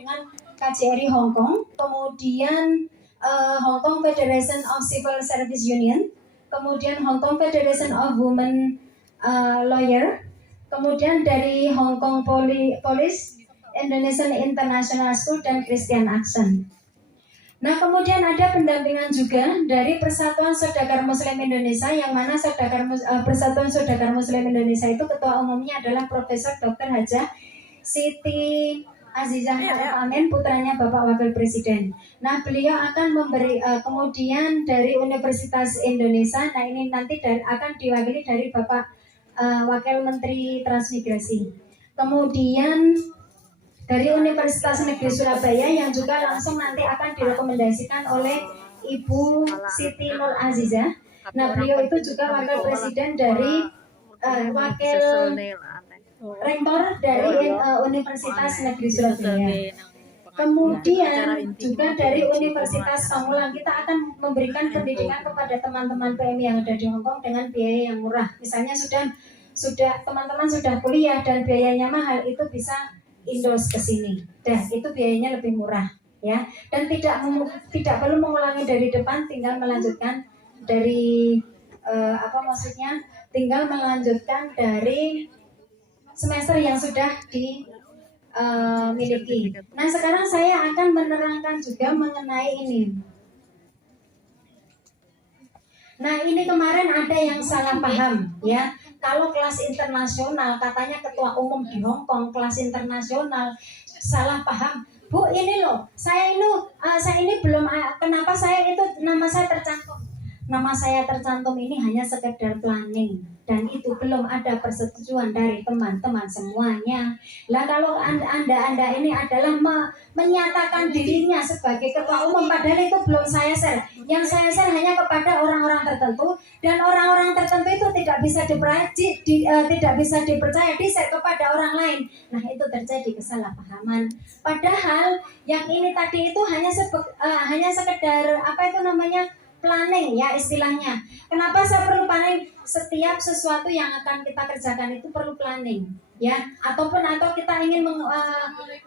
dengan KJRI Hong Kong, kemudian Hong Kong Federation of Civil Service Union, kemudian Hong Kong Federation of Women Lawyer, kemudian dari Hong Kong Police, Indonesian International School, dan Christian Action. Nah, kemudian ada pendampingan juga dari Persatuan Saudagar Muslim Indonesia, yang mana Persatuan Saudagar Muslim Indonesia itu ketua umumnya adalah Profesor Dr. Hajah Siti Azizah Amin, putranya Bapak Wakil Presiden. Nah, beliau akan memberi kemudian dari Universitas Indonesia. Nah, ini nanti akan diwakili dari Bapak Wakil Menteri Transmigrasi. Kemudian dari Universitas Negeri Surabaya yang juga langsung nanti akan direkomendasikan oleh Ibu Siti Nur Azizah. Nah, beliau itu juga Wakil Presiden dari Wakil Rektor dari Universitas Negeri Surabaya. Kemudian juga dari Universitas Pamulang kita akan memberikan pendidikan kepada teman-teman PMI yang ada di Hong Kong dengan biaya yang murah. Misalnya teman-teman sudah kuliah dan biayanya mahal, itu bisa indos ke sini. Itu biayanya lebih murah, ya. Dan tidak perlu mengulangi dari depan, tinggal melanjutkan dari tinggal melanjutkan dari semester yang sudah dimiliki. Nah, sekarang saya akan menerangkan juga mengenai ini. Nah, ini kemarin ada yang salah paham, ya. Kalau kelas internasional, katanya ketua umum di Hong Kong kelas internasional, salah paham. Bu, ini loh, saya ini belum, kenapa nama saya tercantum? Nama saya tercantum ini hanya sekedar planning, dan itu belum ada persetujuan dari teman-teman semuanya. Lah, kalau anda ini adalah menyatakan dirinya sebagai ketua umum, padahal itu belum saya share. Yang saya share hanya kepada orang-orang tertentu, dan orang-orang tertentu itu tidak bisa dipercaya di-share kepada orang lain. Nah, itu terjadi kesalahpahaman. Padahal yang ini tadi itu hanya sekedar planning, ya istilahnya. Kenapa saya perlu planning? Setiap sesuatu yang akan kita kerjakan itu perlu planning, ya. Atau kita ingin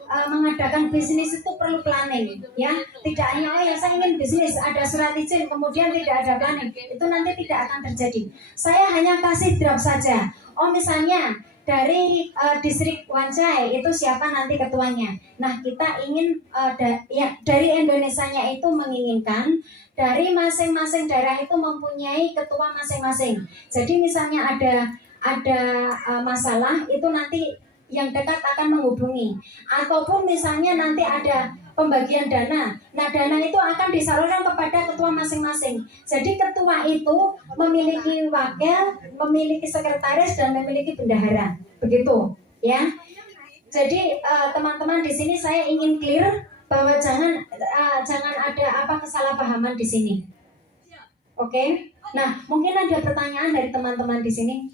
mengadakan bisnis itu perlu planning, ya. Tidak hanya saya ingin bisnis ada surat izin kemudian tidak ada planning, itu nanti tidak akan terjadi. Saya hanya kasih draft saja. Misalnya dari distrik Wancai itu siapa nanti ketuanya. Nah, kita ingin dari Indonesianya itu menginginkan dari masing-masing daerah itu mempunyai ketua masing-masing. Jadi misalnya ada masalah, itu nanti yang dekat akan menghubungi. Ataupun misalnya nanti ada pembagian dana. Nah, dana itu akan disalurkan kepada ketua masing-masing. Jadi ketua itu memiliki wakil, memiliki sekretaris, dan memiliki bendahara. Begitu, ya. Jadi teman-teman di sini saya ingin clear bahwa jangan ada kesalahpahaman di sini. Oke? Nah, mungkin ada pertanyaan dari teman-teman di sini.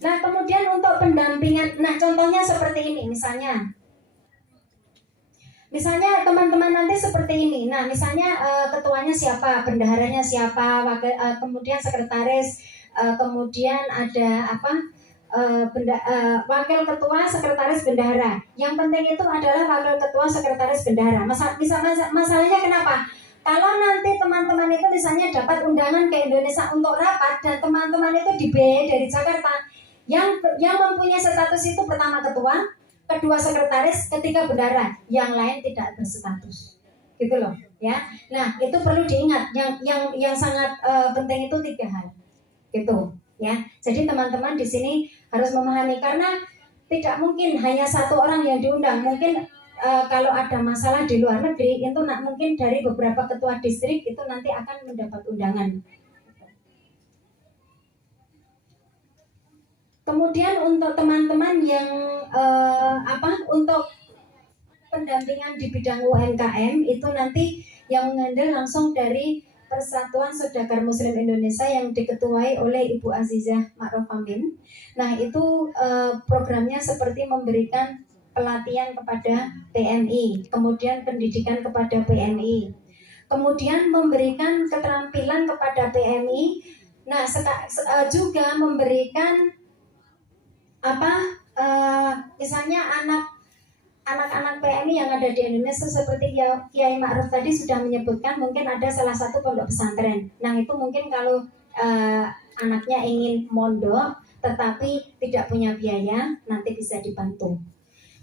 Nah, kemudian untuk pendampingan, nah contohnya seperti ini, misalnya teman-teman nanti seperti ini. Nah, misalnya ketuanya siapa, bendaharanya siapa, kemudian sekretaris, kemudian ada wakil ketua, sekretaris, bendahara. Yang penting itu adalah wakil ketua, sekretaris, bendahara. Masalahnya kenapa? Kalau nanti teman-teman itu misalnya dapat undangan ke Indonesia untuk rapat, dan teman-teman itu dibiayai dari Jakarta, yang mempunyai status itu pertama ketua, kedua sekretaris, ketiga bendahara, yang lain tidak berstatus, gitu loh, ya. Nah, itu perlu diingat. Yang sangat penting itu 3 hal, gitu, ya. Jadi teman-teman di sini harus memahami, karena tidak mungkin hanya 1 orang yang diundang. Mungkin kalau ada masalah di luar negeri, itu mungkin dari beberapa ketua distrik itu nanti akan mendapat undangan. Kemudian untuk teman-teman yang untuk pendampingan di bidang UMKM itu nanti yang menghandle langsung dari Persatuan Saudagar Muslim Indonesia yang diketuai oleh Ibu Azizah Ma'ruf Amin. Nah, itu programnya seperti memberikan pelatihan kepada PMI, kemudian pendidikan kepada PMI, kemudian memberikan keterampilan kepada PMI. Nah, juga memberikan misalnya anak-anak PMI yang ada di Indonesia seperti Kiai Ma'ruf tadi sudah menyebutkan, mungkin ada salah satu pondok pesantren. Nah itu mungkin kalau anaknya ingin mondok tetapi tidak punya biaya, nanti bisa dibantu.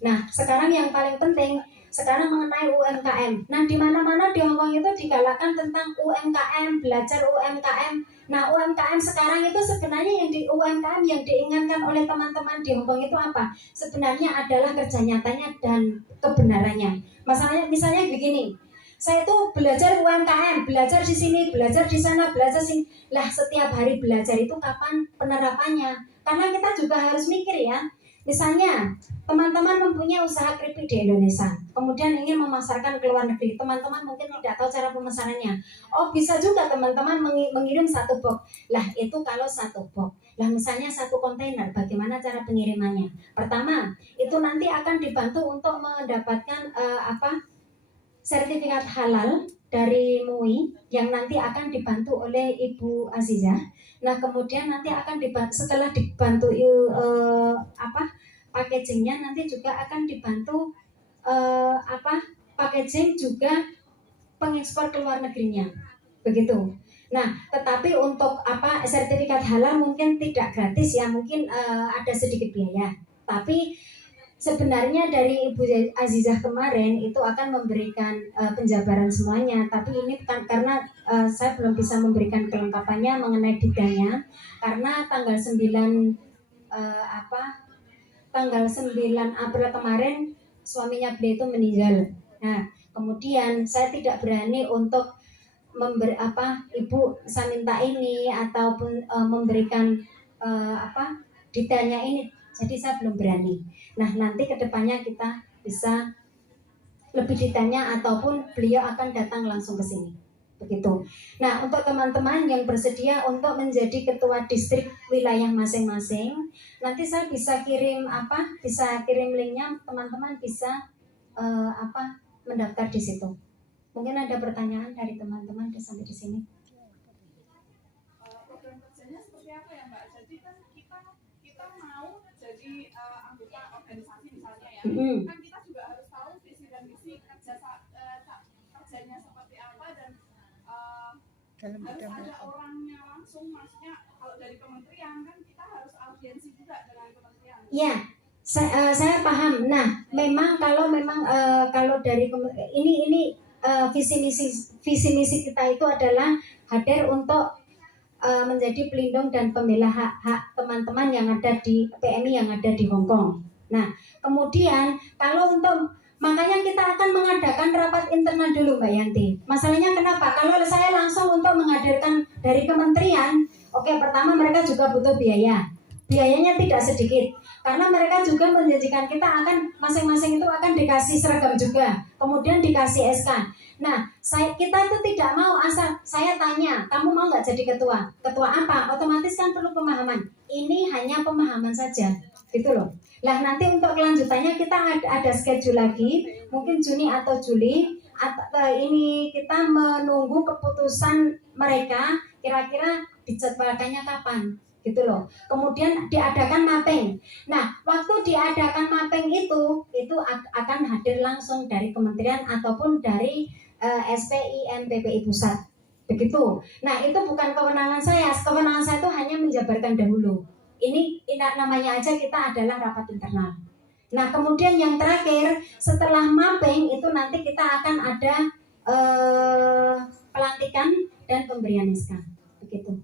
Nah sekarang yang paling penting sekarang mengenai UMKM. Nah di mana-mana di Hongkong itu digalakkan tentang UMKM, belajar UMKM. Nah UMKM sekarang itu sebenarnya yang di UMKM yang diinginkan oleh teman-teman di Hongkong itu apa? Sebenarnya adalah kerja nyatanya dan kebenarannya. Masalahnya misalnya begini, saya itu belajar UMKM, belajar di sini, belajar di sana, belajar sini. Lah setiap hari belajar itu kapan penerapannya? Karena kita juga harus mikir ya. Misalnya teman-teman mempunyai usaha keripik di Indonesia, kemudian ingin memasarkan ke luar negeri. Teman-teman mungkin tidak tahu cara pemasarannya. Oh bisa juga teman-teman mengirim satu box. Lah itu kalau satu box. Lah misalnya satu kontainer, bagaimana cara pengirimannya? Pertama, itu nanti akan dibantu untuk mendapatkan sertifikat halal dari MUI yang nanti akan dibantu oleh Ibu Azizah. Nah kemudian nanti akan dibantu, setelah dibantu packagingnya nanti juga akan dibantu packaging juga pengekspor ke luar negerinya, begitu. Nah tetapi untuk sertifikat halal mungkin tidak gratis ya, mungkin ada sedikit biaya. Tapi sebenarnya dari Ibu Azizah kemarin itu akan memberikan penjabaran semuanya, tapi ini bukan karena saya belum bisa memberikan kelengkapannya mengenai detailnya karena tanggal 9 April kemarin suaminya beliau itu meninggal. Nah, kemudian saya tidak berani untuk ibu saya minta ini ataupun memberikan detailnya ini. Jadi saya belum berani. Nah nanti kedepannya kita bisa lebih detailnya ataupun beliau akan datang langsung ke sini, begitu. Nah untuk teman-teman yang bersedia untuk menjadi ketua distrik wilayah masing-masing, nanti saya bisa kirim linknya, teman-teman bisa mendaftar di situ. Mungkin ada pertanyaan dari teman-teman sampai di sini. Program kerjanya seperti apa ya Mbak? Jadi kan kita mau jadi anggota organisasi misalnya ya, kan kita juga harus tahu visi dan misi kerjanya seperti apa dan harus ada orangnya langsung, maksudnya kalau dari kementerian kan kita harus audiensi juga dengan kementerian. Ya, saya paham. Nah, memang kalau dari ini visi misi kita itu adalah hadir untuk menjadi pelindung dan pembela hak teman-teman yang ada di PMI yang ada di Hongkong. Nah, kemudian kalau makanya kita akan mengadakan rapat internal dulu Mbak Yanti. Masalahnya kenapa? Kalau saya langsung untuk menghadirkan dari kementerian, oke, pertama mereka juga butuh biaya. Biayanya tidak sedikit. Karena mereka juga menjanjikan kita akan masing-masing itu akan dikasih seragam juga, kemudian dikasih SK. Nah, kita itu tidak mau asal saya tanya, kamu mau nggak jadi ketua? Ketua apa? Otomatis kan perlu pemahaman. Ini hanya pemahaman saja, gitu loh. Lah nanti untuk kelanjutannya kita ada schedule lagi, mungkin Juni atau Juli. Ini kita menunggu keputusan mereka, kira-kira dijadwalkannya kapan. Gitu loh. Kemudian diadakan mapping. Nah, waktu diadakan mapping itu akan hadir langsung dari kementerian ataupun dari SPI MPPI pusat. Begitu. Nah, itu bukan kewenangan saya. Kewenangan saya itu hanya menjabarkan dahulu. Ini namanya aja kita adalah rapat internal. Nah, kemudian yang terakhir setelah mapping itu nanti kita akan ada pelantikan dan pemberian SK. Begitu.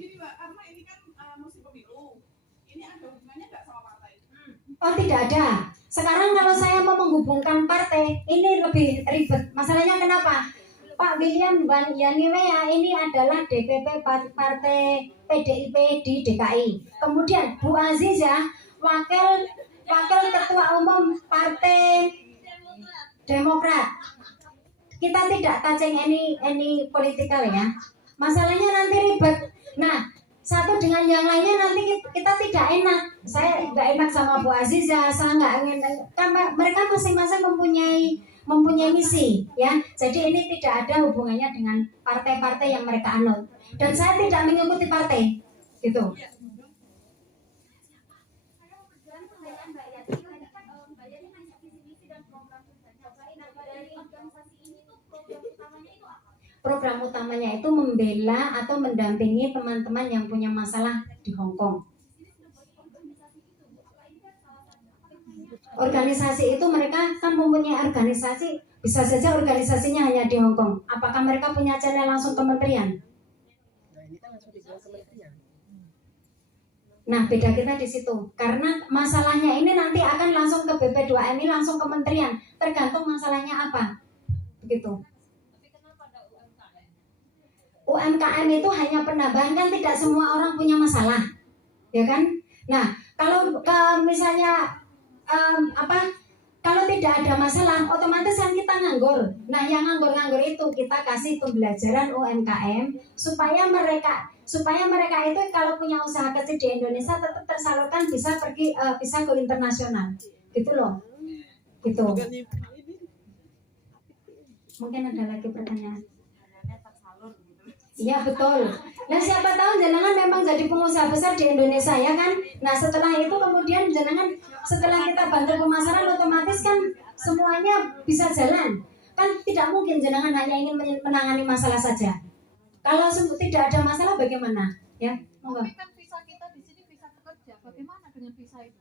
Gini Mbak, karena ini kan musim pemilu, ini ada hubungannya nggak sama partai? Oh tidak ada. Sekarang kalau saya mau menghubungkan partai, ini lebih ribet. Masalahnya kenapa? Pak William Yaniwea ini adalah DPP Partai PDIP di DKI. Kemudian Bu Azizah, wakil ketua umum Partai Demokrat. Kita tidak touching any politikal ya. Masalahnya nanti ribet. Nah, satu dengan yang lainnya nanti kita tidak enak. Saya nggak enak sama Bu Azizah, saya nggak enak. Kan mereka masing-masing mempunyai misi, ya. Jadi ini tidak ada hubungannya dengan partai-partai yang mereka anut. Dan saya tidak mengikuti partai, gitu. program utamanya itu membela atau mendampingi teman-teman yang punya masalah di Hong Kong. Organisasi itu mereka kan mempunyai organisasi, bisa saja organisasinya hanya di Hong Kong. Apakah mereka punya channel langsung kementerian? Nah, beda kita di situ. Karena masalahnya ini nanti akan langsung ke BP2M, ini langsung kementerian. Tergantung masalahnya apa. Begitu. UMKM itu hanya penambahan, kan tidak semua orang punya masalah. Ya kan? Nah, kalau misalnya kalau tidak ada masalah, otomatis kan kita nganggur. Nah, yang nganggur-nganggur itu kita kasih pembelajaran UMKM supaya mereka itu kalau punya usaha kecil di Indonesia tetap tersalurkan, bisa pergi bisa ke internasional. Gitu loh. Gitu. Mungkin ada lagi pertanyaan. Iya betul. Nah siapa tahu jenengan memang jadi pengusaha besar di Indonesia ya kan. Nah setelah itu kemudian jenengan setelah kita bantu pemasaran otomatis kan semuanya bisa jalan. Kan tidak mungkin jenengan hanya ingin menangani masalah saja. Kalau tidak ada masalah bagaimana? Ya, monggo. Tapi kan visa kita di sini visa pekerja. Bagaimana dengan visa itu?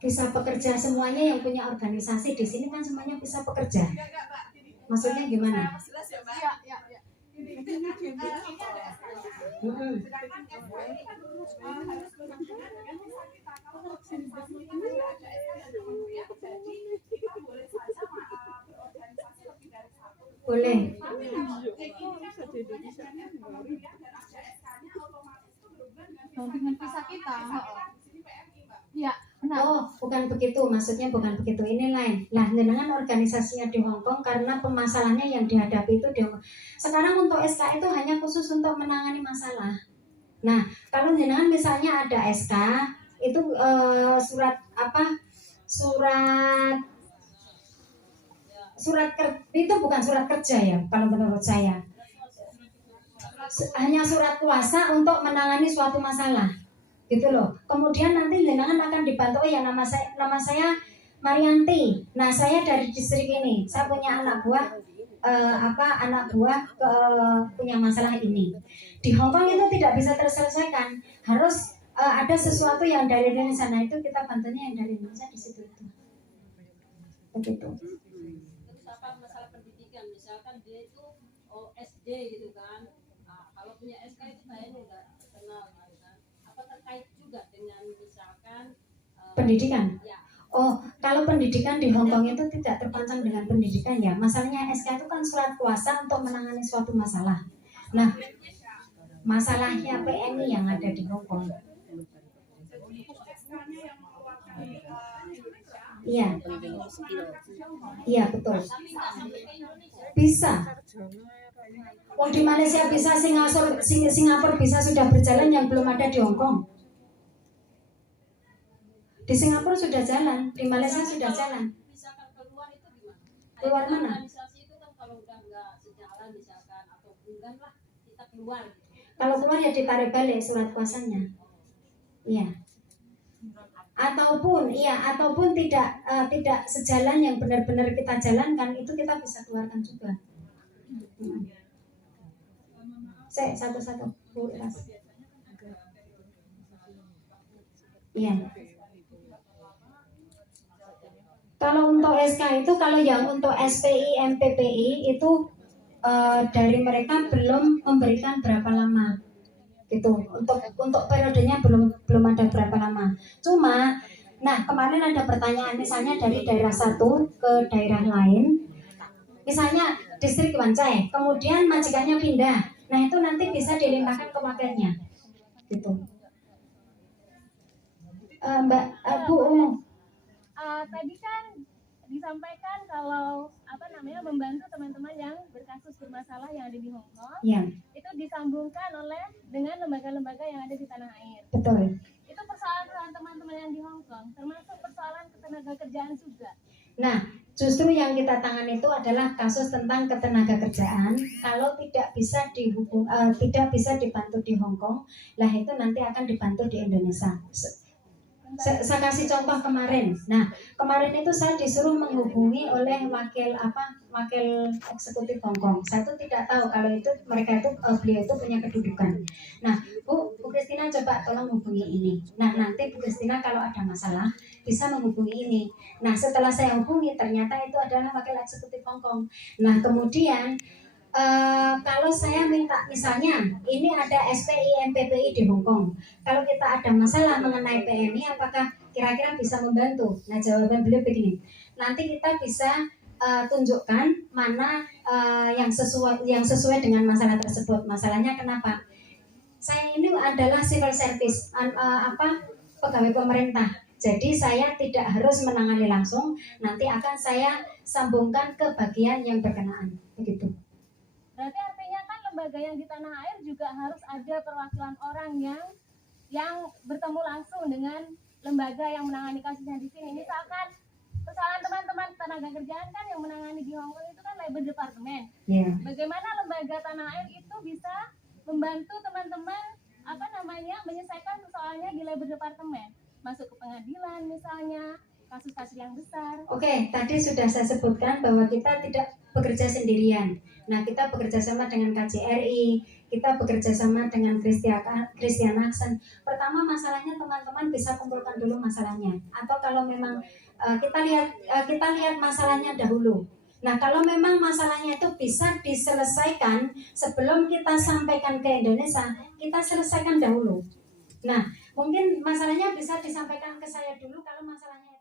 Visa pekerja semuanya yang punya organisasi di sini kan semuanya visa pekerja. Enggak, Mbak. Maksudnya gimana? Jelas ya, Mbak? Iya. Ini ada SK-nya. Sedangkan SK ini kan harus berhubungan dengan visa kita. Kalau organisasi kita kan nggak ada SK dan kementerian, jadi kita boleh saja berorganisasi lebih dari satu. Boleh. Tapi kalau kayak gini kan berhubungannya dengan kementerian dan ada SK-nya, otomatis itu berhubungan dengan visa kita. Di sini PMI, Mbak. Iya. Oh, bukan begitu, maksudnya bukan begitu, ini lain. Nah, jenengan organisasinya di Hong Kong karena permasalahannya yang dihadapi itu di Hong Kong. Sekarang untuk SK itu hanya khusus untuk menangani masalah. Nah, kalau jenengan misalnya ada SK, itu itu bukan surat kerja ya, kalau menurut saya. Hanya surat kuasa untuk menangani suatu masalah. Gitu loh. Kemudian nanti jenengan akan dibantu, ya nama saya Marianti. Nah, saya dari distrik ini. Saya punya anak buah punya masalah ini. Di Hong Kong itu tidak bisa terselesaikan. Harus ada sesuatu yang dari Indonesia. Nah, itu kita bantunya yang dari Indonesia di situ itu. Begitu. Terus apa masalah pendidikan, misalkan dia itu SD gitu kan. Nah, kalau punya SK itu kayaknya enggak kenal kan. Apa terkait juga dengan misalkan pendidikan? Ya. Oh, kalau pendidikan di Hong Kong itu tidak terpancang dengan pendidikan ya. Masalahnya SK itu kan surat kuasa untuk menangani suatu masalah. Nah, masalahnya PMI yang ada di Hong Kong. Iya. Iya, betul. Bisa. Oh, di Malaysia bisa, Singapura bisa sudah berjalan yang belum ada di Hong Kong. Di Singapura sudah jalan, di Malaysia sudah jalan. Misalkan keluar itu gimana? Keluar mana? Organisasi itu kan kalau udah nggak sejalan misalkan atau bulan lah kita keluar. Kalau keluar ya ditarik balik surat kuasanya. Iya. Ataupun tidak sejalan yang benar-benar kita jalankan, itu kita bisa keluarkan juga. Saya satu-satu, Bu Iras. Iya. Kalau untuk SK itu, kalau yang untuk SPI, MPPI itu dari mereka belum memberikan berapa lama, gitu. Untuk periodenya belum ada berapa lama. Cuma, nah kemarin ada pertanyaan misalnya dari daerah satu ke daerah lain, misalnya distrik Wancai, kemudian majikannya pindah. Nah itu nanti bisa dilimpahkan ke wakilnya, gitu. Mbak Bu tadi kan disampaikan kalau membantu teman-teman yang bermasalah yang ada di Hong Kong, ya. Itu disambungkan dengan lembaga-lembaga yang ada di tanah air. Betul. Itu persoalan teman-teman yang di Hong Kong, termasuk persoalan ketenagakerjaan juga. Nah, justru yang kita tangani itu adalah kasus tentang ketenagakerjaan. Kalau tidak bisa dibantu di Hong Kong, lah itu nanti akan dibantu di Indonesia. Saya kasih contoh kemarin. Nah, kemarin itu saya disuruh menghubungi oleh wakil eksekutif Hongkong. Saya tuh tidak tahu kalau itu mereka itu beliau itu punya kedudukan. Nah, Bu Kristina coba tolong hubungi ini. Nah, nanti Bu Kristina kalau ada masalah bisa menghubungi ini. Nah, setelah saya hubungi ternyata itu adalah wakil eksekutif Hongkong. Nah, kemudian kalau saya minta misalnya ini ada SPI MPPI di Hongkong, kalau kita ada masalah mengenai PMI apakah kira-kira bisa membantu? Nah, jawaban beliau begini, nanti kita bisa tunjukkan mana yang sesuai dengan masalah tersebut. Masalahnya kenapa? Saya ini adalah civil service, pegawai pemerintah. Jadi saya tidak harus menangani langsung, nanti akan saya sambungkan ke bagian yang berkenaan, begitu. Berarti artinya kan lembaga yang di tanah air juga harus ada perwakilan orang yang bertemu langsung dengan lembaga yang menangani kasusnya di sini. Misalkan persoalan teman-teman tenaga kerjaan kan yang menangani di Hongkong itu kan labor department. Yeah. Bagaimana lembaga tanah air itu bisa membantu teman-teman menyelesaikan persoalannya di labor department, masuk ke pengadilan misalnya, kasus-kasus yang besar. Oke, tadi sudah saya sebutkan bahwa kita tidak bekerja sendirian. Nah, kita bekerja sama dengan KJRI, kita bekerja sama dengan Christian Action. Pertama masalahnya teman-teman bisa kumpulkan dulu masalahnya. Atau kalau memang kita lihat masalahnya dahulu. Nah, kalau memang masalahnya itu bisa diselesaikan sebelum kita sampaikan ke Indonesia, kita selesaikan dahulu. Nah, mungkin masalahnya bisa disampaikan ke saya dulu kalau masalahnya